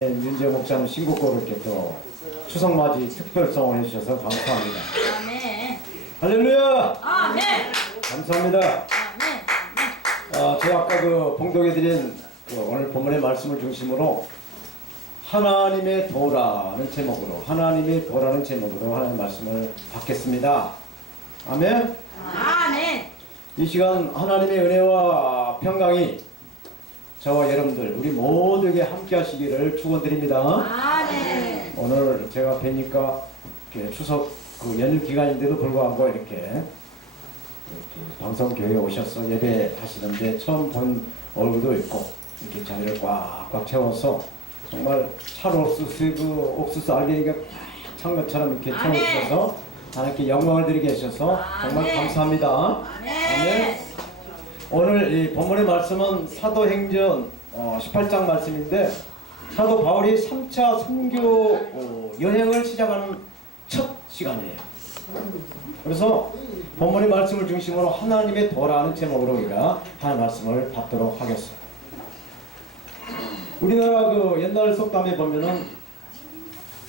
윤재 목사님 신곡으로 이렇게 또 추석맞이 특별성을 해주셔서 감사합니다. 아멘. 할렐루야! 아멘. 감사합니다. 아멘. 제가 아까 봉독해드린 오늘 본문의 말씀을 중심으로 하나님의 도라는 제목으로 하나님의 말씀을 받겠습니다. 아멘. 아멘. 이 시간 하나님의 은혜와 평강이 저와 여러분들 우리 모두에게 함께 하시기를 축원드립니다. 아멘. 오늘 제가 뵈니까 추석 연휴 기간인데도 불구하고 이렇게 방송교회에 오셔서 예배하시는데 처음 본 얼굴도 있고 이렇게 자리를 꽉꽉 채워서 정말 옥수수 알갱이가 꽉 찬 것처럼 이렇게 채워주셔서 하나님께 영광을 드리게 하셔서 정말 감사합니다. 아멘. 오늘 이 본문의 말씀은 사도행전 18장 말씀인데 사도 바울이 3차 선교 여행을 시작하는 첫 시간이에요. 그래서 본문의 말씀을 중심으로 하나님의 도라는 제목으로 우리가 하나님의 말씀을 받도록 하겠습니다. 우리나라 옛날 속담에 보면은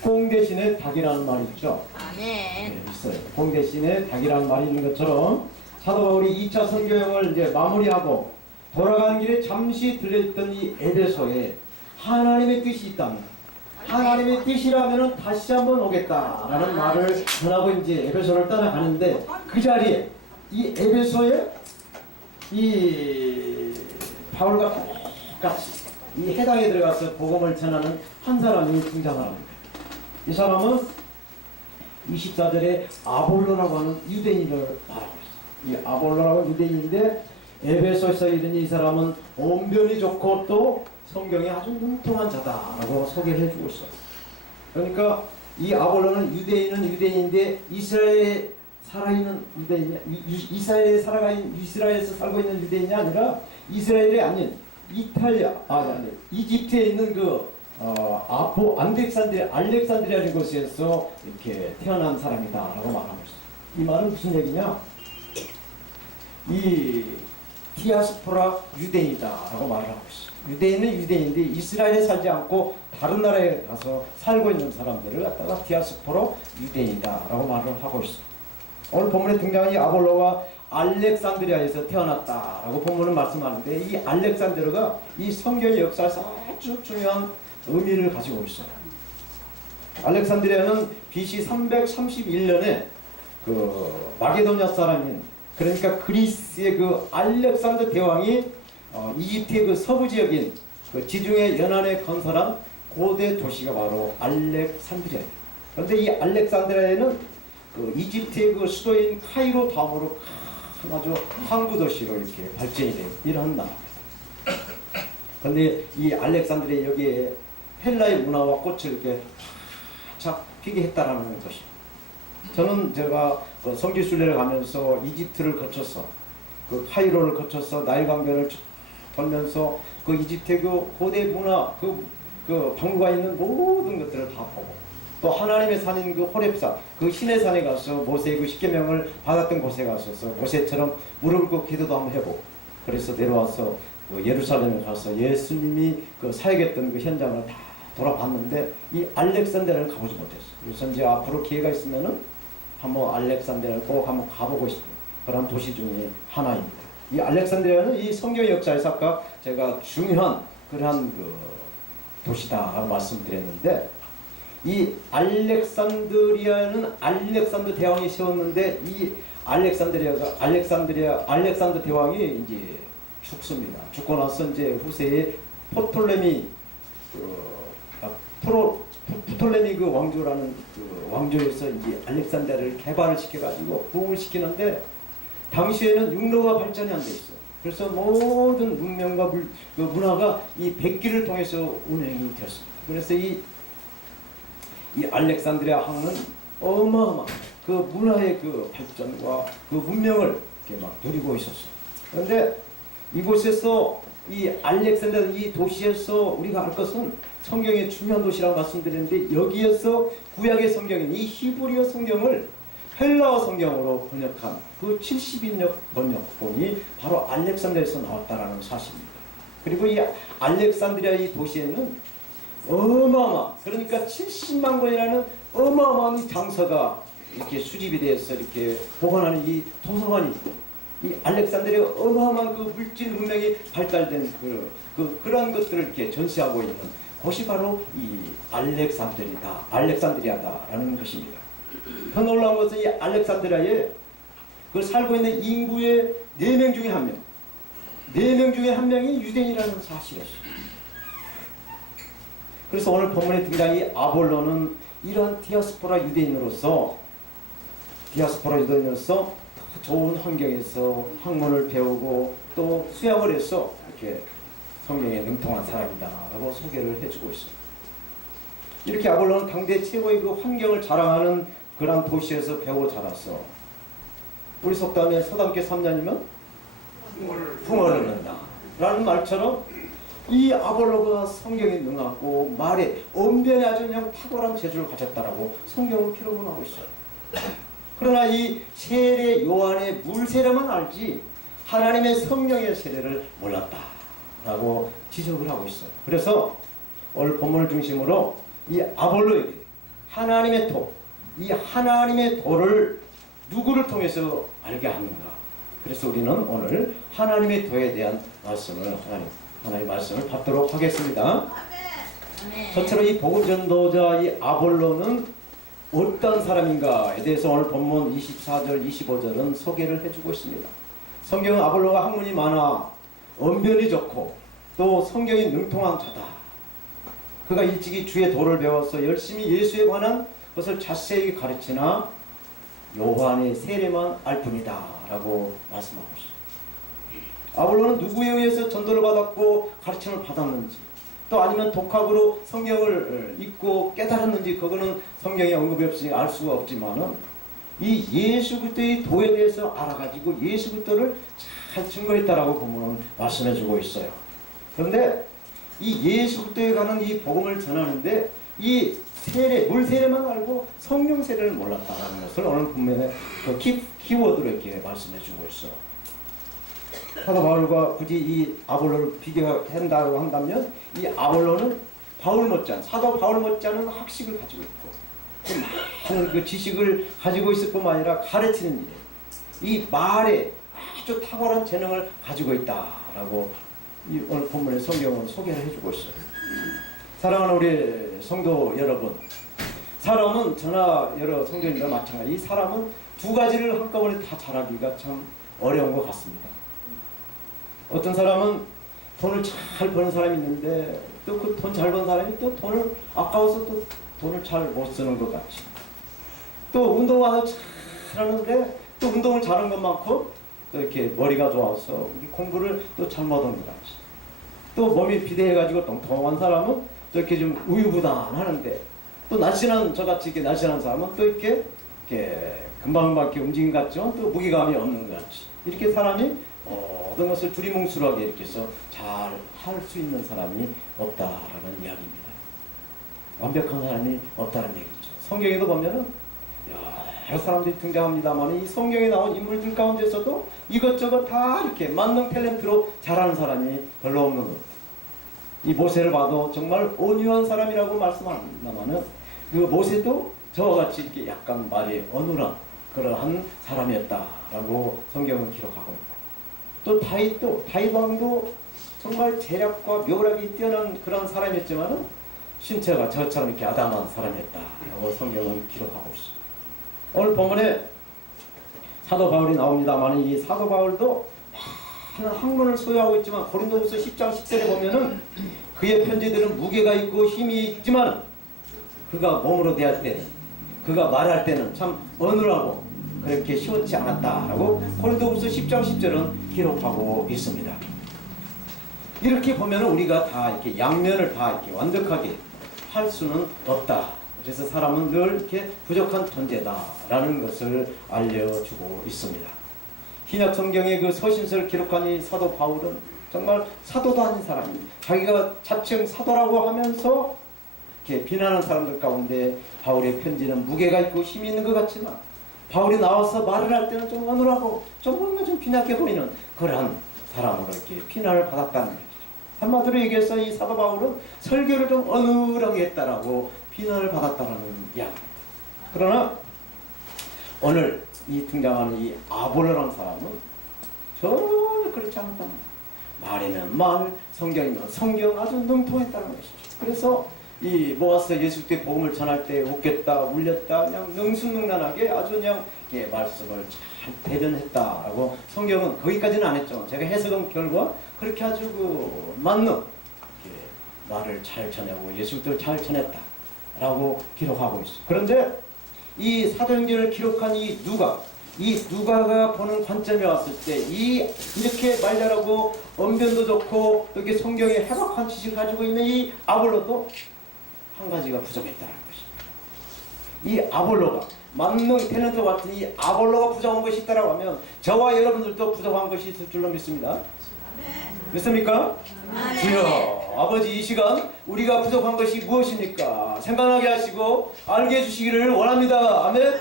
꽁 대신에 닭이라는 말이 있죠. 아멘. 네, 있어요. 꽁 대신에 닭이라는 말이 있는 것처럼 사도 바울이 2차 선교여행을 이제 마무리하고 돌아가는 길에 잠시 들렸던 이 에베소에 하나님의 뜻이 있답니다. 하나님의 뜻이라면은 다시 한번 오겠다라는 말을 전하고 이제 에베소를 따라가는데 그 자리에 이 에베소에 이 바울과 똑같이 이 해당에 들어가서 복음을 전하는 한 사람이 등장을 합니다. 이 사람은 24절에 아볼로라고 하는 유대인을 말하고 있습니다. 이 아볼로라고 유대인인데 에베소에서 이르는 이 사람은 언변이 좋고 또 성경에 아주 능통한 자다라고 소개를 해주고 있어요. 그러니까 이 아볼로는 유대인인데 이스라엘에 살아있는 유대인이야. 이스라엘에서 살고 있는 유대인이 아니라 이스라엘이 아닌 이집트에 있는 알렉산드리아라는 곳에서 이렇게 태어난 사람이다라고 말하고 있어요. 이 말은 무슨 얘기냐? 이 디아스포라 유대인이다라고 말을 하고 있어요. 유대인은 유대인인데 이스라엘에 살지 않고 다른 나라에 가서 살고 있는 사람들을 갖다가 디아스포라 유대인이다라고 말을 하고 있어요. 오늘 본문에 등장한 이 아볼로가 알렉산드리아에서 태어났다라고 본문은 말씀하는데 이 알렉산드리아가 이 성경의 역사에서 아주 중요한 의미를 가지고 있어요. 알렉산드리아는 BC 331년에 마게도냐 사람인 그러니까 그리스의 알렉산더 대왕이 이집트의 서부 지역인 지중해 연안에 건설한 고대 도시가 바로 알렉산드리아예요. 그런데 이 알렉산드리아에는 이집트의 수도인 카이로 다음으로 아주 항구 도시로 이렇게 발전이 돼요. 이런 나라입니다. 그런데 이 알렉산드리아 여기에 헬라의 문화와 꽃을 이렇게 활짝 피게 했다라는 것이. 저는 제가 성지순례를 가면서 이집트를 거쳐서 카이로를 거쳐서 나일강변을 돌면서 이집트의 고대 문화 방구가 있는 모든 것들을 다 보고 또 하나님의 산인 호렙산 신의 산에 가서 모세의 십계명을 받았던 곳에 가서 모세처럼 무릎을 꿇고 기도도 한번 해보고 그래서 내려와서 예루살렘에 가서 예수님이 사역했던 현장을 다 돌아봤는데 이 알렉산드리아를 가보지 못했어요. 그래서 이제 앞으로 기회가 있으면은 한번 알렉산드리아를 꼭 한번 가보고 싶은 그런 도시 중에 하나입니다. 이 알렉산드리아는 이 성경의 역사에서 아까 제가 중요한 그러한 도시다라고 말씀드렸는데 이 알렉산드리아는 알렉산더 대왕이 세웠는데 이 알렉산더 대왕이 이제 죽습니다. 죽고 나서 이제 후세에 프톨레미 왕조라는 왕조에서 이제 알렉산드리아를 개발을 시켜가지고 부흥을 시키는데 당시에는 육로가 발전이 안 돼 있어요. 그래서 모든 문명과 문화가 이 백기를 통해서 운행이 되었습니다. 그래서 이 알렉산드리아 항은 어마어마한 문화의 발전과 문명을 이렇게 막 누리고 있었어요. 그런데 이곳에서 이 알렉산드리아 이 도시에서 우리가 알 것은 성경의 중요한 도시라고 말씀드렸는데 여기에서 구약의 성경인 이 히브리어 성경을 헬라어 성경으로 번역한 70인역 번역본이 바로 알렉산드리아에서 나왔다라는 사실입니다. 그리고 이 알렉산드리아 이 도시에는 어마어마, 그러니까 70만 권이라는 어마어마한 이 장서가 이렇게 수집이 되어서 이렇게 보관하는 이 도서관이, 이 알렉산드리아 어마어마한 그 물질 문명이 발달된 그런 것들을 이렇게 전시하고 있는 곳이 바로 이 알렉산드리아다라는 것입니다. 더 놀라운 것은 이 알렉산드리아에 그 살고 있는 인구의 4명 중에 1명, 4명 중에 1명이 유대인이라는 사실이었어요. 그래서 오늘 본문에 등장한 이 아볼로는 이러한 디아스포라 유대인으로서 좋은 환경에서 학문을 배우고 또 수양을 해서 이렇게 성경에 능통한 사람이다라고 소개를 해주고 있습니다. 이렇게 아볼로는 당대 최고의 그 환경을 자랑하는 그런 도시에서 배워 자랐어. 우리 속담에 서당계 3년이면 붕어를 넣는다 라는 말처럼 이 아볼로가 성경에 능하고 말에 언변에 아주 그냥 탁월한 재주를 가졌다라고 성경은 기록을 하고 있어요. 그러나 이 세례 요한의 물 세례만 알지 하나님의 성령의 세례를 몰랐다라고 지적을 하고 있어요. 그래서 오늘 본문을 중심으로 이 아볼로에게 하나님의 도, 이 하나님의 도를 누구를 통해서 알게 하는가? 그래서 우리는 오늘 하나님의 도에 대한 말씀을 하나님 말씀을 받도록 하겠습니다. 첫째로 이 복음 전도자 이 아볼로는 어떤 사람인가에 대해서 오늘 본문 24절, 25절은 소개를 해주고 있습니다. 성경은 아볼로가 학문이 많아 언변이 좋고 또 성경이 능통한 자다. 그가 일찍이 주의 도를 배워서 열심히 예수에 관한 것을 자세히 가르치나 요한의 세례만 알 뿐이다 라고 말씀하고 있습니다. 아볼로는 누구에 의해서 전도를 받았고 가르침을 받았는지 또 아니면 독학으로 성경을 읽고 깨달았는지 그거는 성경에 언급이 없으니 알 수가 없지만은 이 예수 그리스도의 도에 대해서 알아가지고 예수 그리스도를 잘 증거했다라고 보면 말씀해주고 있어요. 그런데 이 예수 그리스도에 관한 이 복음을 전하는데 이 세례, 물 세례만 알고 성령 세례를 몰랐다는 것을 오늘 본문에 그 키워드로 이렇게 말씀해주고 있어요. 사도 바울과 굳이 이 아볼로를 비교한다고 한다면 이 아볼로는 사도 바울 못지않은 학식을 가지고 있고 많은 그 지식을 가지고 있을 뿐만 아니라 가르치는 일에 이 말에 아주 탁월한 재능을 가지고 있다라고 이 오늘 본문의 성경은 소개를 해주고 있어요. 사랑하는 우리 성도 여러분, 사람은 저나 여러 성도님과 마찬가지 이 사람은 두 가지를 한꺼번에 다 잘하기가 참 어려운 것 같습니다. 어떤 사람은 돈을 잘 버는 사람이 있는데 또 그 돈 잘 버는 사람이 또 돈을 아까워서 또 돈을 잘 못 쓰는 것 같이, 또 운동을 잘하는데 또 운동을 잘하는 것만큼 또 이렇게 머리가 좋아서 공부를 또 잘못한 것 같이, 또 몸이 비대해가지고 똥통한 사람은 또 이렇게 좀 우유부단하는데 또 날씬한 저같이 이렇게 날씬한 사람은 또 이렇게 금방금방 이렇게 움직임 같지만 또 무게감이 없는 것 같이, 이렇게 사람이 모든 것을 두리뭉술하게 이렇게 해서 잘 할 수 있는 사람이 없다라는 이야기입니다. 완벽한 사람이 없다는 얘기죠. 성경에도 보면은 여러 사람들이 등장합니다만 이 성경에 나온 인물들 가운데서도 이것저것 다 이렇게 만능 탤런트로 잘하는 사람이 별로 없는 것. 이 모세를 봐도 정말 온유한 사람이라고 말씀합니다만은 그 모세도 저와 같이 이렇게 약간 말이 어눌한 그러한 사람이었다라고 성경은 기록하고 있고, 또 다윗 왕도 정말 재력과 묘락이 뛰어난 그런 사람이었지만은 신체가 저처럼 이렇게 아담한 사람이었다라고 성경은 기록하고 있습니다. 오늘 본문에 사도 바울이 나옵니다만 이 사도 바울도 많은 학문을 소유하고 있지만 고린도후서 10장 10절에 보면은 그의 편지들은 무게가 있고 힘이 있지만 그가 몸으로 대할 때는, 그가 말할 때는 참 어눌하고 그렇게 쉬웠지 않았다라고 고린도후서 10장 10절은 기록하고 있습니다. 이렇게 보면 우리가 다 이렇게 양면을 다 이렇게 완벽하게 할 수는 없다. 그래서 사람은 늘 이렇게 부족한 존재다라는 것을 알려주고 있습니다. 신약 성경의 그 서신서를 기록한 이 사도 바울은 정말 사도도 아닌 사람이 자기가 자칭 사도라고 하면서 이렇게 비난하는 사람들 가운데 바울의 편지는 무게가 있고 힘이 있는 것 같지만 바울이 나와서 말을 할 때는 좀 어눌하고 좀 뭔가 좀 빈약해 보이는 그러한 사람으로 이렇게 비난을 받았다는 얘기죠. 한마디로 얘기해서 이 사도 바울은 설교를 좀 어눌하게 했다라고 비난을 받았다는 이야기입니다. 그러나 오늘 이 등장하는 이 아볼로라는 사람은 전혀 그렇지 않다. 말이면 말, 성경이면 성경 아주 능통했다는 것이죠. 그래서 이 모아서 예수 때 복음을 전할 때 웃겠다, 울렸다, 그냥 능수능란하게 아주 그냥 말씀을 잘 대변했다라고 성경은 거기까지는 안 했죠. 제가 해석한 결과 그렇게 아주 맞는 말을 잘 전하고 예수를 잘 전했다라고 기록하고 있어요. 그런데 이 사도행전을 기록한 이 누가가 보는 관점에 왔을 때 이렇게 말 잘하고 언변도 좋고 이렇게 성경에 해박한 지식을 가지고 있는 이 아볼로도 한 가지가 부족했다는 것입니다. 이 아볼로가 만능 탤런트 같은 이 아볼로가 부족한 것이 있다라고 하면 저와 여러분들도 부족한 것이 있을 줄로 믿습니다. 믿습니까? 주여 아버지, 이 시간 우리가 부족한 것이 무엇입니까? 생각나게 하시고 알게 해주시기를 원합니다. 아멘.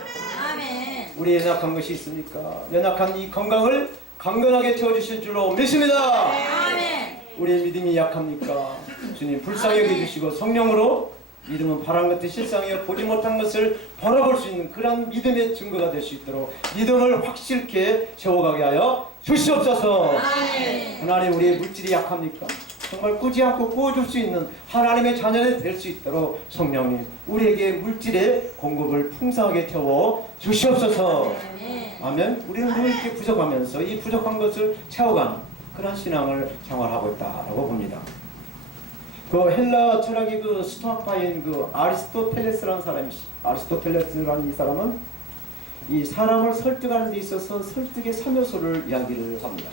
아멘. 우리 연약한 것이 있습니까? 연약한 이 건강을 강건하게 채워주실 줄로 믿습니다. 아멘. 우리의 믿음이 약합니까? 주님 불쌍히 여겨주시고 성령으로 믿음은 바란 것을 실상이여 보지 못한 것을 바라볼 수 있는 그런 믿음의 증거가 될 수 있도록 믿음을 확실케 세워가게 하여 주시옵소서. 아멘. 하나님, 우리의 물질이 약합니까? 정말 꾸지 않고 꾸어줄 수 있는 하나님의 자녀가 될 수 있도록 성령님 우리에게 물질의 공급을 풍성하게 채워 주시옵소서. 아멘. 우리는 늘 이렇게 부족하면서 이 부족한 것을 채워가는 그런 신앙을 생활하고 있다라고 봅니다. 그 헬라 철학의 스토아파인 아리스토텔레스라는 사람이 아리스토텔레스라는 이 사람은 이 사람을 설득하는 데 있어서 설득의 3요소를 이야기를 합니다.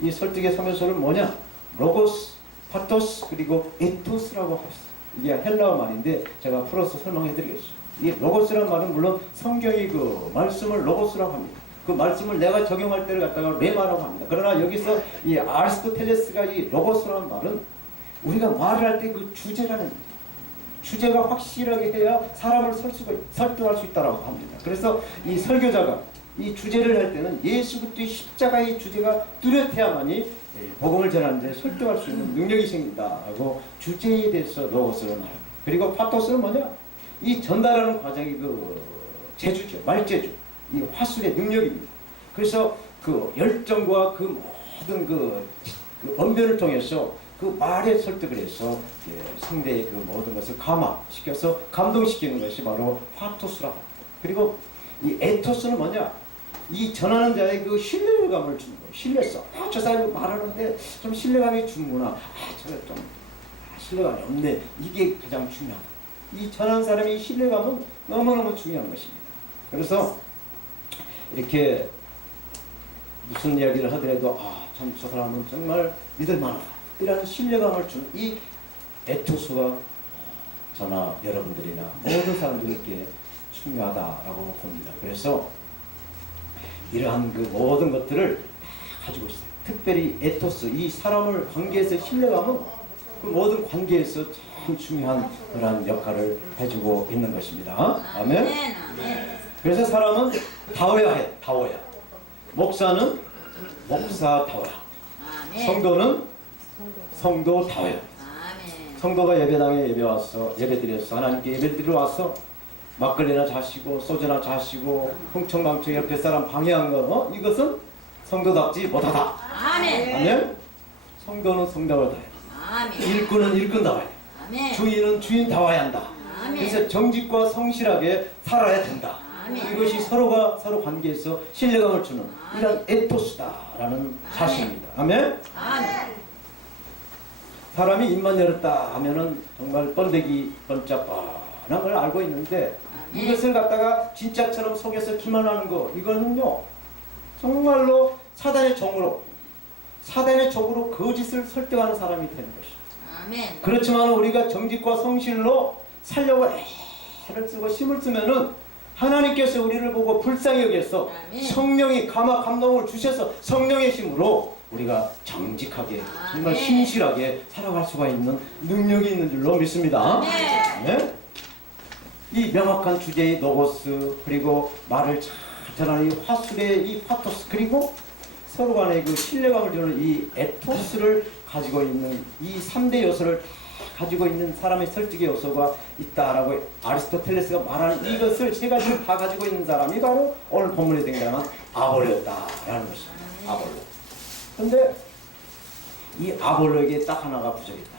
이 설득의 3요소는 뭐냐? 로고스, 파토스, 그리고 에토스라고 합니다. 이게 헬라어 말인데 제가 풀어서 설명해 드리겠습니다. 이 로고스라는 말은 물론 성경의 말씀을 로고스라고 합니다. 그 말씀을 내가 적용할 때를 갖다가 레마라고 합니다. 그러나 여기서 이 아리스토텔레스가 이 로고스라는 말은 우리가 말을 할 때 주제라는 주제가 확실하게 해야 사람을 설득할 수 있다고 합니다. 그래서 이 설교자가 이 주제를 할 때는 예수 그리스도의 십자가의 주제가 뚜렷해야만이 복음을 전하는 데 설득할 수 있는 능력이 생긴다라고 주제에 대해서 로고스를 말합니다. 그리고 파토스는 뭐냐? 이 전달하는 과정이 제주죠. 말제주. 이 화술의 능력입니다. 그래서 열정과 모든 언변을 통해서 말에 설득을 해서 상대의 모든 것을 감화시켜서 감동시키는 것이 바로 파토스라고 합니다. 그리고 이 에토스는 뭐냐? 이 전하는 자의 신뢰감을 주는 거예요. 신뢰성. 저 사람이 말하는데 좀 신뢰감이 주는구나. 저거 좀 신뢰감이 없네. 이게 가장 중요하다. 이 전하는 사람의 신뢰감은 너무너무 중요한 것입니다. 그래서 이렇게 무슨 이야기를 하더라도 참 저 사람은 정말 믿을 만하다. 이런 신뢰감을 주는 이 에토스가 저나 여러분들이나 모든 사람들에게 중요하다라고 봅니다. 그래서 이러한 모든 것들을 다 가지고 있어요. 특별히 에토스, 이 사람을 관계에서 신뢰감은 모든 관계에서 참 중요한 그런 역할을 해주고 있는 것입니다. 아멘. 그래서 사람은 다워야 해. 다워야. 목사는 목사다워야. 성도는 성도다워야. 성도가 예배당에 예배드려서 하나님께 예배드리러 와서 막걸리나 자시고 소주나 자시고 흥청망청 옆에 사람 방해한 거 이것은 성도답지 못하다. 아멘. 아멘. 성도는 성도다워야. 아멘. 일꾼은 일꾼다워야 돼. 아멘. 주인은 주인다워야 한다. 아멘. 그래서 정직과 성실하게 살아야 된다. 아멘. 이것이 서로가 서로 관계에서 신뢰감을 주는 이런 에토스다라는 사실입니다. 아멘. 아멘. 사람이 입만 열었다 하면은 정말 번데기 번쩍 뻔한 걸 알고 있는데 이것을 갖다가 진짜처럼 속에서 기만하는 거 이거는요 정말로 사단의 종으로 거짓을 설득하는 사람이 되는 것입니다. 아멘. 그렇지만 우리가 정직과 성실로 살려고 애를 쓰고 힘을 쓰면은 하나님께서 우리를 보고 불쌍히 여겨서 성령이 감동을 주셔서 성령의 힘으로 우리가 정직하게 정말 신실하게 살아갈 수가 있는 능력이 있는 줄로 믿습니다. 네? 이 명확한 주제의 로고스 그리고 말을 잘 전하는 이 화술의 이 파토스 그리고 서로 간의 신뢰감을 주는 이 에토스를 가지고 있는 이 3대 요소를 다 가지고 있는 사람의 설득의 요소가 있다라고 아리스토텔레스가 말하는 이것을 세 가지를 다 가지고 있는 사람이 바로 오늘 본문에 등장한 아볼로였다라는 것입니다. 아볼로. 근데 이 아볼로에게 딱 하나가 부족했다.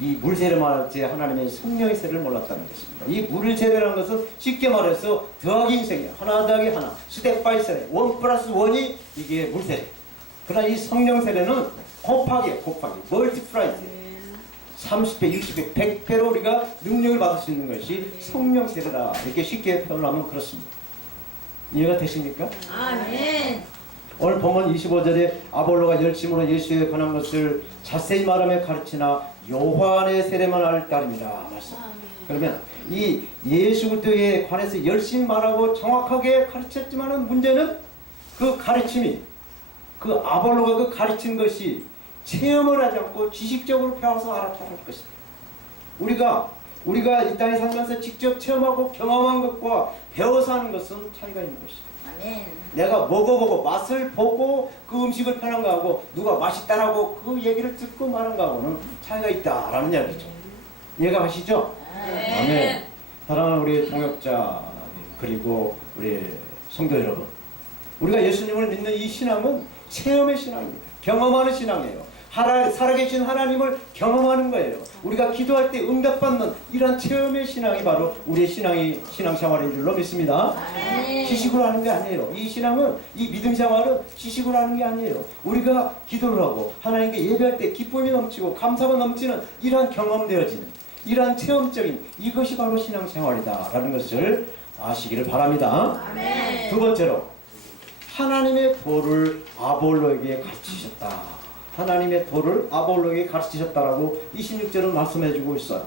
이 물세례 말할 때 하나님의 성령의 세례를 몰랐다는 것입니다. 이 물세례라는 것은 쉽게 말해서 더하기 인생이야. 하나 더하기 하나. 스텝 바이 스텝. 1+1이 이게 물세례. 그러나 이 성령 세례는 곱하기야. 곱하기. 멀티플라이즈. 30배, 60배, 100배로 우리가 능력을 받을 수 있는 것이 성령 세례다. 이렇게 쉽게 표현하면 그렇습니다. 이해가 되십니까? 아멘. 오늘 본문 25절에 아볼로가 열심으로 예수에 관한 것을 자세히 말하며 가르치나 요한의 세례만 할 따름이라 말씀. 그러면 이 예수 그리스도에 관해서 열심히 말하고 정확하게 가르쳤지만은 문제는 그 가르침이 그 아볼로가 그 가르친 것이 체험을 하지 않고 지식적으로 배워서 알았다는 것입니다. 우리가 이 땅에 살면서 직접 체험하고 경험한 것과 배워서 하는 것은 차이가 있는 것입니다. 아멘. 내가 먹어보고 맛을 보고 그 음식을 편한 거하고 누가 맛있다라고 그 얘기를 듣고 말한 거하고는 차이가 있다라는 이야기죠. 이해가 가시죠? 아멘. 사랑하는 우리 동역자 그리고 우리 성도 여러분, 우리가 예수님을 믿는 이 신앙은 체험의 신앙입니다. 경험하는 신앙이에요. 살아계신 하나님을 경험하는 거예요. 우리가 기도할 때 응답받는 이런 체험의 신앙이 바로 우리의 신앙생활인 줄로 믿습니다. 아멘. 지식으로 하는 게 아니에요. 이 신앙은, 이 믿음 생활은 지식으로 하는 게 아니에요. 우리가 기도를 하고 하나님께 예배할 때 기쁨이 넘치고 감사가 넘치는 이러한 경험되어지는 이러한 체험적인 이것이 바로 신앙생활이다라는 것을 아시기를 바랍니다. 아멘. 두 번째로 하나님의 도를 아볼로에게 가르치셨다. 하나님의 도를 아볼로에게 가르치셨다라고 26절은 말씀해주고 있어요.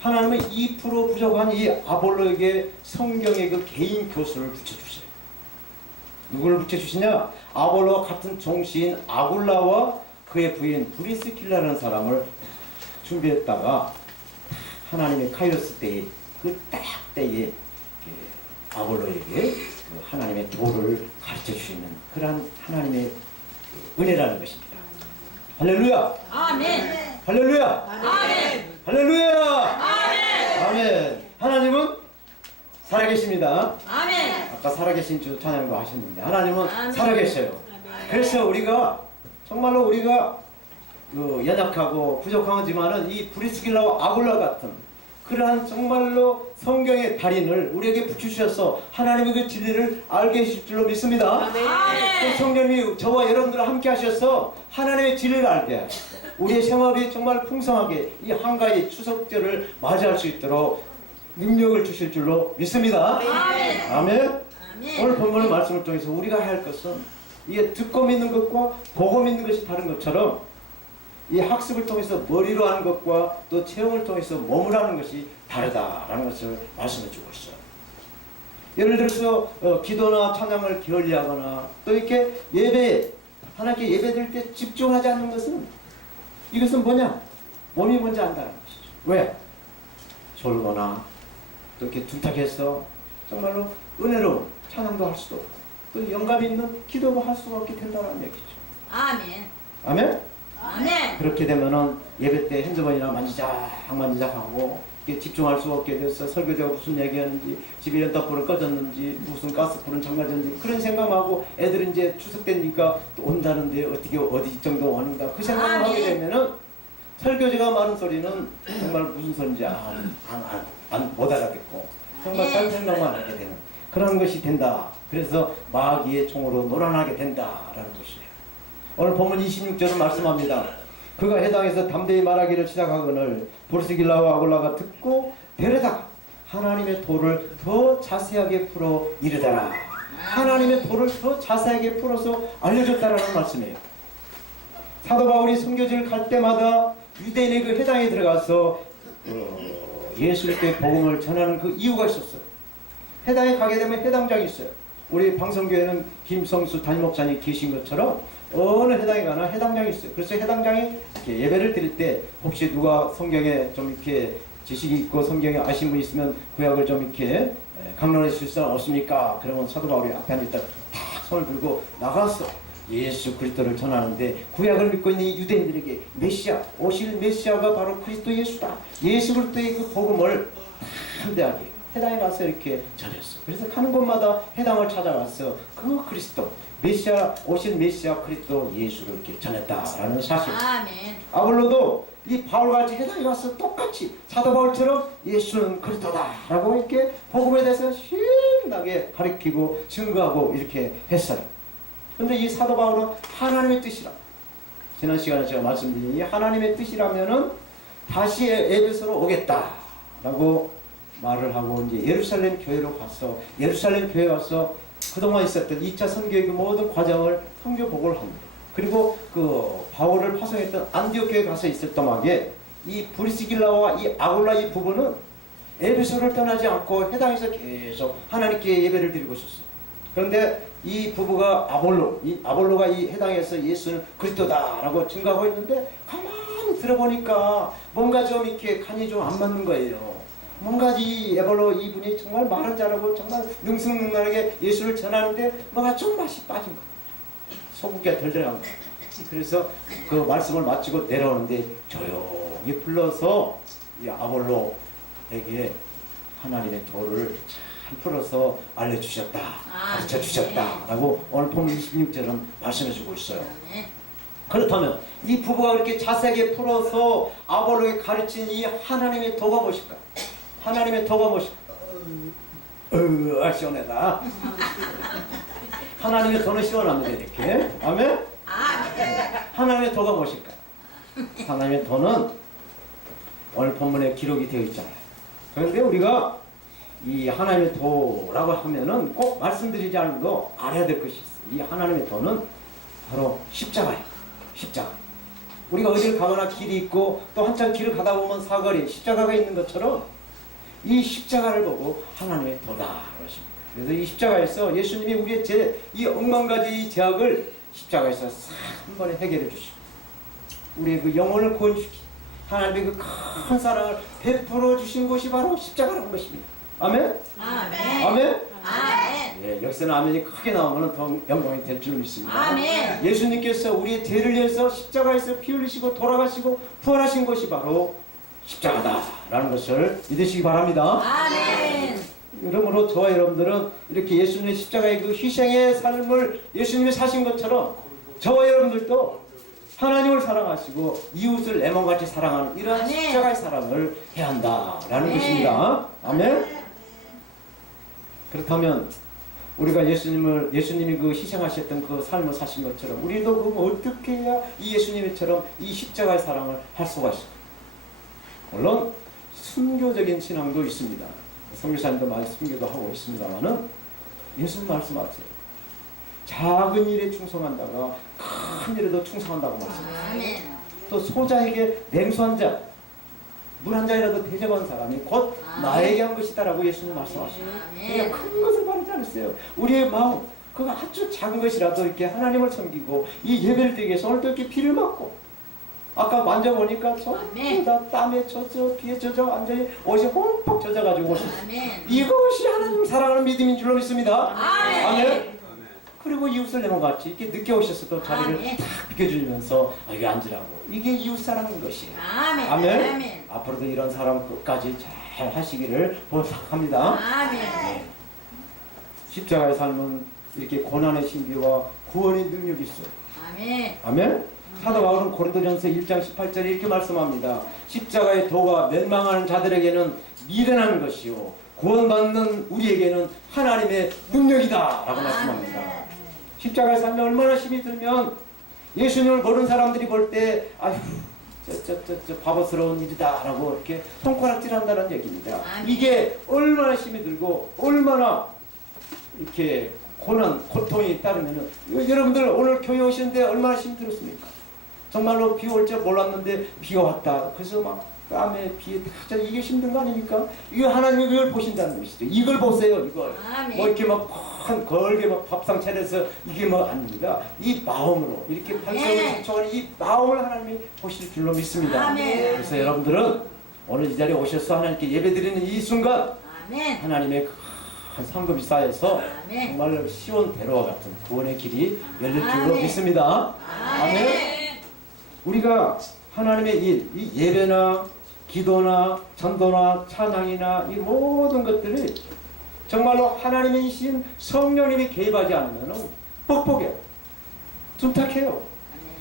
하나님은 2% 부족한 이 아볼로에게 성경의 그 개인 교수를 붙여주세요. 누구를 붙여주시냐? 아볼로와 같은 종씨인 아굴라와 그의 부인 브리스킬라라는 사람을 준비했다가 하나님의 카이로스 때에 그 딱 때에 아볼로에게 그 하나님의 도를 가르쳐 주시는 그러한 하나님의 은혜라는 것입니다. 할렐루야! 아멘. 할렐루야! 아멘. 할렐루야! 아멘. 아멘! 하나님은 살아계십니다. 아멘. 아까 살아계신 주 찬양도 하셨는데 하나님은 아멘. 살아계셔요. 그래서 우리가 정말로 우리가 그 연약하고 부족하지만은 이 브리스길라와 아굴라 같은 그러한 정말로 성경의 달인을 우리에게 붙이셔서 하나님의 그 진리를 알게 해주실 줄로 믿습니다. 그 성령님이 저와 여러분들과 함께 하셔서 하나님의 진리를 알게 하시고 우리의 생활이 정말 풍성하게 이 한가위 추석절을 맞이할 수 있도록 능력을 주실 줄로 믿습니다. 아멘. 아멘. 아멘. 오늘 본문의 말씀을 통해서 우리가 해야 할 것은 이게 듣고 믿는 것과 보고 믿는 것이 다른 것처럼 이 학습을 통해서 머리로 하는 것과 또 체험을 통해서 몸을 하는 것이 다르다라는 것을 말씀해 주고 있어요. 예를 들어서 기도나 찬양을 게을리하거나 또 이렇게 예배 하나님께 예배드릴 때 집중하지 않는 것은 이것은 뭐냐? 몸이 뭔지 안다는 것이죠. 왜? 졸거나 또 이렇게 둔탁해서 정말로 은혜로운 찬양도 할 수도 없고 또 영감 있는 기도도 할 수가 없게 된다는 얘기죠. 아멘. 아멘? 아멘. 그렇게 되면은 예배 때 핸드폰이나 만지작 하고 집중할 수 없게 돼서 설교자가 무슨 얘기하는지 집에 연탄불은 꺼졌는지 무슨 가스불은 잠가졌는지 그런 생각하고 애들은 이제 추석 때니까 또 온다는데 어떻게 어디 정도 오는가 그 생각을 하게 되면은 설교자가 말하는 소리는 정말 무슨 소리인지 못 알아듣고 정말 딴 생각만 하게 되는 그런 것이 된다. 그래서 마귀의 총으로 놀아나게 된다라는 것이에요. 오늘 본문 26절은 말씀합니다. 그가 해당에서 담대히 말하기를 시작하거늘 브리스길라와 아굴라가 듣고 데려다가 하나님의 도를 더 자세하게 풀어 이르더라. 하나님의 도를 더 자세하게 풀어서 알려줬다라는 말씀이에요. 사도 바울이 선교지를 갈 때마다 유대인의 그 해당에 들어가서 예수 그리스도의 복음을 전하는 그 이유가 있었어요. 해당에 가게 되면 해당장이 있어요. 우리 방송교회는 김성수 담임목사님 계신 것처럼 어느 해당에 가나 해당장이 있어요. 그래서 해당장이 이렇게 예배를 드릴 때 혹시 누가 성경에 좀 이렇게 지식이 있고 성경에 아신 분 있으면 구약을 좀 이렇게 강론해 주실 사람 없습니까? 그러면 사도 바울이 앞에 앉아있다 탁 손을 들고 나갔어. 예수 그리스도를 전하는데 구약을 믿고 있는 이 유대인들에게 메시아, 오실 메시아가 바로 그리스도 예수다. 예수 그리스도의 그 복음을 담대하게 해당에 가서 이렇게 전했어. 그래서 가는 곳마다 해당을 찾아가서 그 그리스도 메시아, 오실 메시아 그리스도 예수를 이렇게 전했다라는 사실. 아멘. 아볼로도 이 바울같이 해당에 가서 똑같이 사도 바울처럼 예수는 그리스도다라고 이렇게 복음에 대해서 신나게 가르치고 증거하고 이렇게 했어요. 근데 이 사도 바울은 하나님의 뜻이라. 지난 시간에 제가 말씀드린 이 하나님의 뜻이라면은 다시 에베소로 오겠다라고 말을 하고 이제 예루살렘 교회로 가서 예루살렘 교회 와서 그동안 있었던 2차 선교의 그 모든 과정을 선교 보고를 합니다. 그리고 그 바울을 파송했던 안디옥 교회에 가서 있을 동안에 이 브리스길라와 이 아굴라 이 부부는 에베소를 떠나지 않고 해당에서 계속 하나님께 예배를 드리고 있었어요. 그런데 이 부부가 아볼로가 이 해당에서 예수는 그리스도다라고 증거하고 있는데 가만히 들어보니까 뭔가 좀 이렇게 간이 좀 안 맞는 거예요. 뭔가 이 아볼로 이분이 정말 말은 잘하고 정말 능숙능란하게 예수를 전하는데 뭔가 좀 맛이 빠진 거예요. 소고기가 덜 들어간 거예요. 그래서 그 말씀을 마치고 내려오는데 조용히 불러서 이 아볼로에게 하나님의 도를 풀어서 알려주셨다, 가르쳐주셨다라고 오늘 본문 26절은 말씀해주고 있어요. 그렇다면 이 부부가 그렇게 자세하게 풀어서 아볼로에 가르친 이 하나님의 도가 무엇일까? 하나님의 도가 무엇일까? 시원하다. 하나님의 도는 시원합니다. 이렇게. 아멘? 하나님의 도가 무엇일까? 하나님의 도는 오늘 본문에 기록이 되어 있잖아요. 그런데 우리가 이 하나님의 도라고 하면은 꼭 말씀드리지 않아도 알아야 될 것이 있어요. 이 하나님의 도는 바로 십자가예요. 십자가. 우리가 어디를 가거나 길이 있고 또 한참 길을 가다 보면 사거리 십자가가 있는 것처럼 이 십자가를 보고 하나님의 도다 그러십니다. 그래서 이 십자가에서 예수님이 우리의 이 억만 가지 제약을 십자가에서 싹 한 번에 해결해 주시고 우리의 그 영혼을 구원시키고 하나님의 그 큰 사랑을 베풀어 주신 것이 바로 십자가라는 것입니다. 아멘? 아멘. 아멘? 아멘. 예, 역사는 아멘이 크게 나오면 더 영광이 될 줄 믿습니다. 아멘. 예수님께서 우리의 죄를 위해서 십자가에서 피 흘리시고 돌아가시고 부활하신 것이 바로 십자가다라는 것을 믿으시기 바랍니다. 아멘. 그러므로 저와 여러분들은 이렇게 예수님의 십자가의 그 희생의 삶을 예수님이 사신 것처럼 저와 여러분들도 하나님을 사랑하시고 이웃을 내 몸같이 사랑하는 이러한 아멘. 십자가의 사랑을 해야 한다라는 아멘. 것입니다. 아멘. 그렇다면 우리가 예수님이 그 희생하셨던 그 삶을 사신 것처럼 우리도 그럼 어떻게 해야 이 예수님처럼 이 십자가의 사랑을 할 수가 있을까? 물론 순교적인 신앙도 있습니다. 선교사님도 많이 순교도 하고 있습니다만은 예수님 말씀하세요. 작은 일에 충성한다가 큰 일에도 충성한다고 말씀하세요. 아멘. 또 소자에게 냉수 한 잔, 물 한 잔이라도 대접한 사람이 곧 나에게 한 것이다라고 예수님 말씀하시고 그냥 큰 것을 바라지 않으세요. 우리의 마음, 그 아주 작은 것이라도 이렇게 하나님을 섬기고 이 예배를 드리기 위해서 오늘도 이렇게 비를 맞고 아까 만져보니까 전부 다 땀에 젖어 비에 젖어 완전히 옷이 홈뻑 젖어가지고 오셨어요. 이것이 하나님 사랑하는 믿음인 줄로 믿습니다. 아멘. 그리고 이웃을 내 몸같이 이렇게 늦게 오셨어도 자리를 탁 비켜주면서 여기 앉으라고. 이게 이웃 사랑인 것이에요. 아멘. 앞으로도 이런 사람 끝까지 잘 하시기를 부탁합니다. 아멘. 십자가의 삶은 이렇게 고난의 신비와 구원의 능력이 있어요. 아멘. 아멘. 사도 바울은 고린도전서 1장 18절에 이렇게 말씀합니다. 십자가의 도가 멸망하는 자들에게는 미련한 것이요 구원받는 우리에게는 하나님의 능력이다 라고 말씀합니다. 십자가의 삶에 얼마나 힘이 들면 예수님을 모르는 사람들이 볼 때 아휴 저 바보스러운 일이다 라고 이렇게 손가락질 한다는 얘기입니다. 이게 얼마나 힘이 들고 얼마나 이렇게 고통이 따르면은 여러분들 오늘 교회 오시는데 얼마나 힘들었습니까? 정말로 비 올 줄 몰랐는데 비가 왔다. 그래서 막 땀에 비에 다 이게 힘든 거 아닙니까? 이거 하나님이 이걸 보신다는 것이죠. 이걸 보세요. 이걸 뭐 이렇게 막 걸게 막 밥상 차려서 이게 뭐 아닙니다. 이 마음으로 이렇게 발성을 집중하는 이 마음을 하나님이 보실 줄로 믿습니다. 그래서 여러분들은 오늘 이 자리에 오셔서 하나님께 예배드리는 이 순간 하나님의 큰 상급이 쌓여서 아멘. 정말 시온대로와 같은 구원의 길이 열릴 줄로 아멘. 믿습니다. 아멘. 우리가 하나님의 일, 이 예배나 기도나 전도나 찬양이나 이 모든 것들이 정말로 하나님이신 성령님이 개입하지 않으면 뻑뻑해요. 둔탁해요.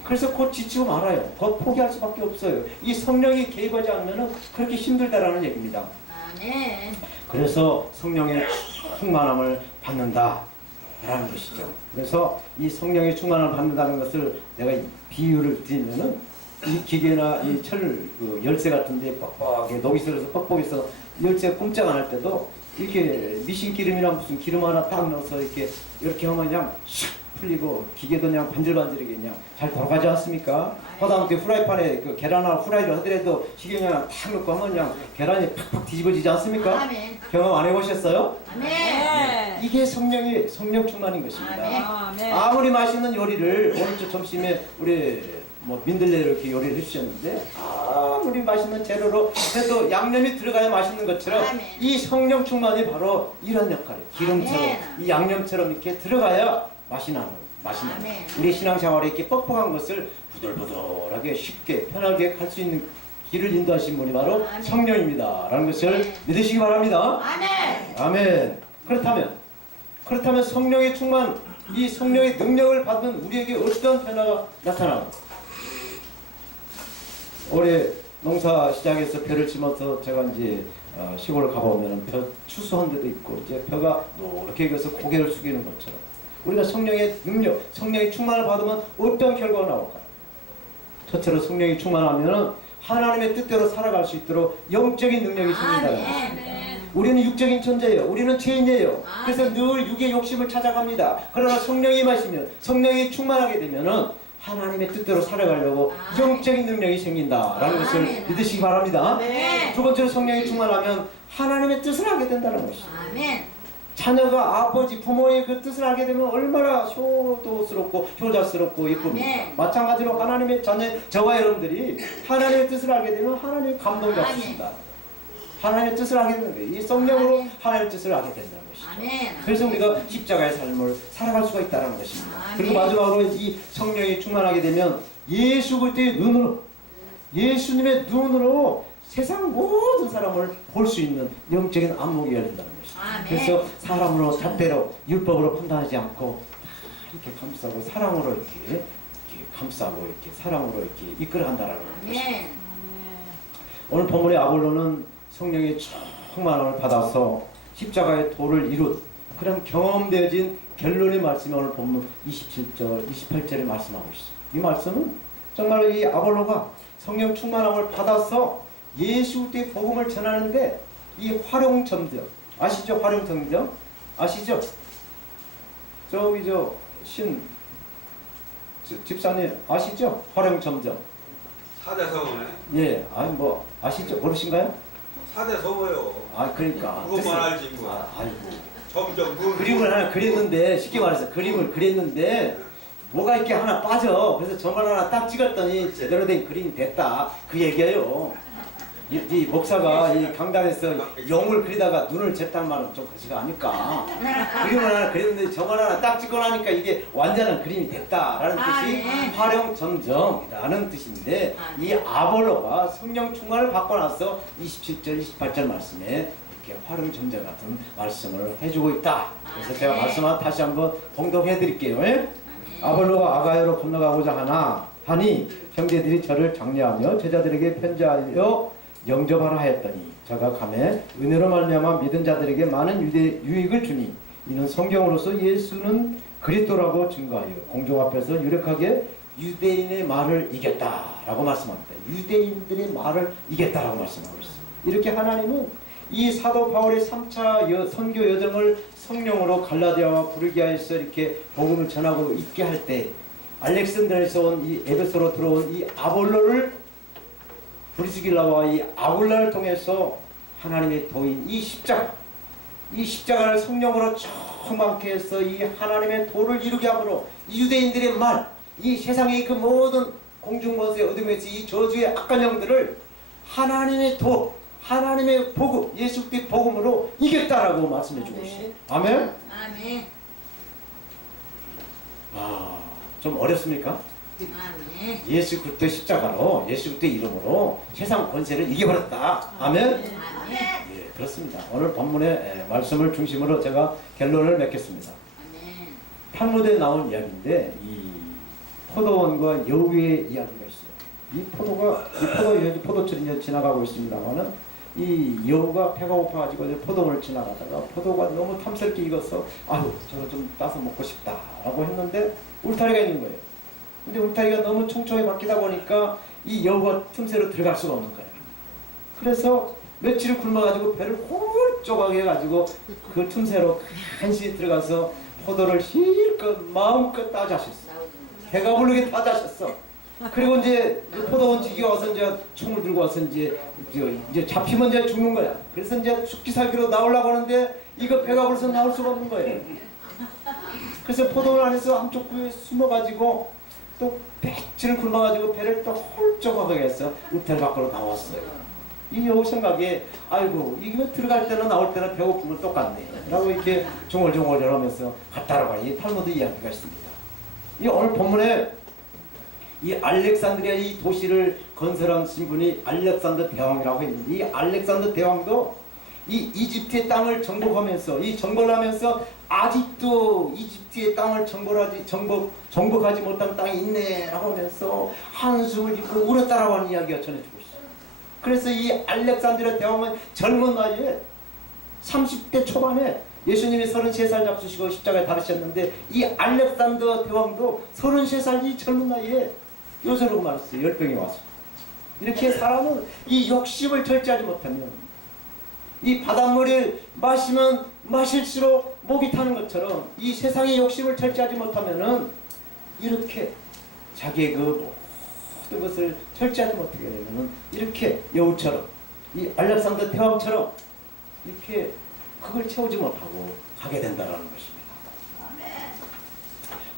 그래서 곧 지치고 말아요. 곧 포기할 수밖에 없어요. 이 성령이 개입하지 않으면 그렇게 힘들다라는 얘기입니다. 아멘. 그래서 성령의 충만함을 받는다 라는 것이죠. 그래서 이 성령의 충만함을 받는다는 것을 내가 비유를 드리면은 이 기계나 이 그 열쇠 같은데 뻑뻑하게 녹이 슬어서 뻑뻑해서 열쇠 꼼짝 안 할 때도 이렇게 미신 기름이나 무슨 기름 하나 딱 넣어서 이렇게 하면 그냥 슉 풀리고 기계도 그냥 반질반질하게 그냥 잘 돌아가지 않습니까? 하다못해 후라이팬에 그 계란 하나 후라이를 하더라도 기계 그냥 탁 넣고 하면 그냥 계란이 팍팍 뒤집어지지 않습니까? 아멘. 경험 안 해보셨어요? 아멘. 이게 성령 충만인 것입니다. 아멘. 아무리 맛있는 요리를 오늘 저 점심에 우리 뭐 민들레로 이렇게 요리를 해주셨는데 아무리 맛있는 재료로 해도 양념이 들어가야 맛있는 것처럼 아멘. 이 성령 충만이 바로 이런 역할을 기름처럼 아멘. 이 양념처럼 이렇게 들어가야 맛이 나는 아멘. 우리 신앙생활에 이렇게 뻑뻑한 것을 부들부들하게 쉽게 편하게 갈 수 있는 길을 인도하신 분이 바로 아멘. 성령입니다 라는 것을 아멘. 믿으시기 바랍니다. 아멘. 아멘. 그렇다면 성령의 충만, 이 성령의 능력을 받는 우리에게 어떤 변화가 나타나는가? 올해 농사 시작해서 벼를 치면서 제가 이제 시골을 가보면 벼 추수한 데도 있고 이제 벼가 노랗게 익어서 고개를 숙이는 것처럼 우리가 성령의 능력, 성령의 충만을 받으면 어떤 결과가 나올까요? 첫째로 성령이 충만하면 하나님의 뜻대로 살아갈 수 있도록 영적인 능력이 생긴다는 것입니다. 아멘. 우리는 육적인 천재예요. 우리는 죄인이에요. 그래서 늘 육의 욕심을 찾아갑니다. 그러나 성령이 마시면 성령이 충만하게 되면은 하나님의 뜻대로 살아가려고 영적인 능력이 생긴다라는 것을 믿으시기 바랍니다. 아멘. 두 번째로 성령이 충만하면 하나님의 뜻을 하게 된다는 것이죠. 아멘. 자녀가 아버지 부모의 그 뜻을 알게 되면 얼마나 효도스럽고 효자스럽고 예쁩니까? 아멘. 마찬가지로 하나님의 자녀 저와 여러분들이 하나님의 뜻을 알게 되면 하나님의 감동 잡수신다. 하나님의 뜻을 알게 되는 거예요. 이 성령으로 아멘. 하나님의 뜻을 알게 된다는 것이죠. 아멘. 그래서 우리가 십자가의 삶을 살아갈 수가 있다는 것입니다. 아멘. 그리고 마지막으로 이 성령이 충만하게 되면 예수 그리스도의 눈으로 예수님의 눈으로 세상 모든 사람을 볼 수 있는 영적인 안목이 열린다는 것입니다. 아멘. 그래서 사람으로 잣대로 율법으로 판단하지 않고 이렇게 감싸고 사랑으로 이렇게 감싸고 이렇게 사랑으로 이렇게 이끌어간다는 것입니다. 아멘. 오늘 본문의 아볼로는 성령의 충만함을 받아서 십자가의 도를 이룬 그런 경험되어진 결론의 말씀이 오늘 본문 27절, 28절에 말씀하고 있어요. 이 말씀은 정말 이 아볼로가 성령 충만함을 받아서 예수 그리스도의 복음을 전하는데 이 활용점정 아시죠? 활용점정 아시죠? 저기 집사님 아시죠? 활용점정. 사대성어네. 예, 아니 뭐 아시죠? 모르신가요? 사대성어요. 아 그러니까 그것만 알지 뭐. 아이고 점점 그림을 하나 그렸는데 쉽게 말해서 그림을 그렸는데 뭐가 이렇게 하나 빠져. 그래서 점을 하나 딱 찍었더니 제대로 된 그림이 됐다 그 얘기예요. 이 목사가 이 강단에서 영을 그리다가 눈을 쟀단 말은 좀 거시가 아닐까. 그림을 하나 그렸는데 점을 하나 딱 찍고 나니까 이게 완전한 그림이 됐다라는 뜻이 활용점정이라는 뜻인데 이 아볼로가 성령 충만을 받고 나서 27절 28절 말씀에 이렇게 활용점정 같은 말씀을 해주고 있다. 그래서 제가 말씀을 다시 한번 봉독해 드릴게요. 아볼로가 아가야로 건너가고자 하니 형제들이 저를 장려하며 제자들에게 편지하여 영접하라 하였더니 저가 가매 은혜로 말미암아 믿은 자들에게 많은 유익을 주니 이는 성경으로서 예수는 그리스도라고 증거하여 공중 앞에서 유력하게 유대인의 말을 이겼다라고 말씀합니다. 유대인들의 말을 이겼다라고 말씀하고 있습니다. 이렇게 하나님은 이 사도 바울의 3차 선교 여정을 성령으로 갈라디아와 부르기아에서 이렇게 복음을 전하고 있게 할 때 알렉산드리아에서 온 이 에베소로 들어온 이 아볼로를 브리스길라와 이 아굴라를 통해서 하나님의 도인 이 십자가를 성령으로 충만케 해서 이 하나님의 도를 이루게 함으로 이 유대인들의 말, 이 세상의 그 모든 공중권세의 어둠에서 이 저주의 악한 영들을 하나님의 도, 하나님의 복음, 예수 그리스도의 복음으로 이겼다라고 말씀해 주고 있어요. 아멘. 아멘. 아, 좀 어렵습니까? 아멘. 예수 그리스도의 십자가로, 예수 그리스도의 이름으로 세상 권세를 이겨버렸다. 아멘. 아멘. 예, 그렇습니다. 오늘 본문의 말씀을 중심으로 제가 결론을 맺겠습니다. 아멘. 탈무드에 나온 이야기인데 이 포도원과 여우의 이야기가 있어요. 이 포도철이 이제 지나가고 있습니다만은 이 여우가 배가 고파가지고 이제 포도원을 지나가다가 포도가 너무 탐스럽게 익어서 아유 저거 좀 따서 먹고 싶다라고 했는데 울타리가 있는 거예요. 근데 울타리가 너무 총총히 바뀌다 보니까 이 여우가 틈새로 들어갈 수가 없는 거예요. 그래서 며칠을 굶어가지고 배를 홀쭉하게 해가지고 그 틈새로 간신히 들어가서 포도를 실컷 마음껏 따자셨어. 배가 부르게 따자셨어. 그리고 이제 그 포도원 지기가 와서 이제 총을 들고 와서 이제 잡히면 이제 죽는 거야. 그래서 이제 죽기 살기로 나오려고 하는데 이거 배가 불러서 나올 수가 없는 거예요. 그래서 포도원 안에서 한쪽 구에 숨어가지고 또 며칠을 굶어가지고 배를 또 홀쭉하게 해서 울타리 밖으로 나왔어요. 이 여우 생각에 아이고 이거 들어갈 때나 나올 때나 배고프면 똑같네 라고 이렇게 종얼종얼 하면서 갔다라고 이 탈무드 이야기가 있습니다. 이 오늘 본문에 이 알렉산드리아 이 도시를 건설하신 분이 알렉산더 대왕이라고 했는데 이 알렉산더 대왕도 이 이집트의 땅을 정복하면서 이 정벌을 하면서 아직도 이집트의 땅을 정복하지 못한 땅이 있네라고 하면서 한숨을 짓고 울었다라고 하는 이야기가 전해지고 있어요. 그래서 이 알렉산드리아 대왕은 젊은 나이에 30대 초반에 예수님이 33살 잡수시고 십자가에 달으셨는데 이 알렉산더 대왕도 33살 이 젊은 나이에 요새로 말했어요. 열병이 와서. 이렇게 사람은 이 욕심을 절제하지 못하면 이 바닷물을 마시면 마실수록 목이 타는 것처럼 이 세상의 욕심을 절제하지 못하면은 이렇게 자기의 그 모든 것을 절제하지 못하게 되면은 이렇게 여우처럼 이 알렉산더 대왕처럼 이렇게 그걸 채우지 못하고 가게 된다는 것입니다.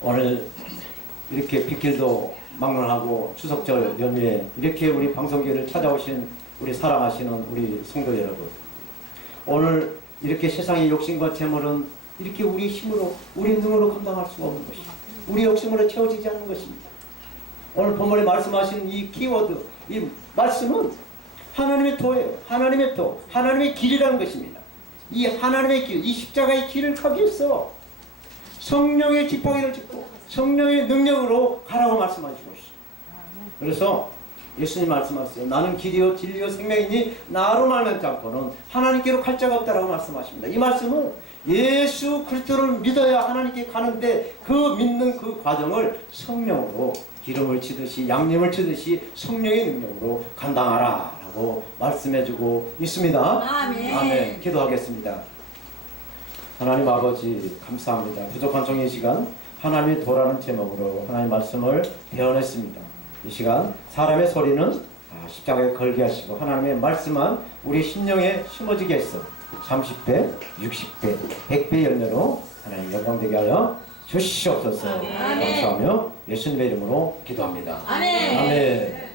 오늘 이렇게 빗길도 막론하고 추석절 연휴에 이렇게 우리 방송계를 찾아오신 우리 사랑하시는 우리 성도 여러분, 오늘 이렇게 세상의 욕심과 재물은 이렇게 우리 힘으로 우리 능으로 감당할 수가 없는 것입니다. 우리 욕심으로 채워지지 않는 것입니다. 오늘 본문에 말씀하신 이 키워드, 이 말씀은 하나님의 도예요. 하나님의 도, 하나님의 길이라는 것입니다. 이 하나님의 길, 이 십자가의 길을 가기 위해서 성령의 지팡이를 짚고 성령의 능력으로 가라고 말씀하시고 있어요. 그래서 예수님 말씀하세요. 나는 길이요 진리요 생명이니 나로 말하지 않고는 하나님께로 갈 자가 없다라고 말씀하십니다. 이 말씀은 예수 그리스도를 믿어야 하나님께 가는데 그 믿는 그 과정을 성령으로 기름을 치듯이 양념을 치듯이 성령의 능력으로 감당하라 라고 말씀해주고 있습니다. 아멘. 아멘. 기도하겠습니다. 하나님 아버지 감사합니다. 부족한 종의 시간 하나님의 도라는 제목으로 하나님 말씀을 대언했습니다. 이 시간 사람의 소리는 십자가에 걸게 하시고 하나님의 말씀만 우리 심령에 심어지게 했어 30배, 60배, 100배 열매로 하나님 영광되게 하여 주시옵소서. 감사하며 예수님의 이름으로 기도합니다. 아멘. 아멘.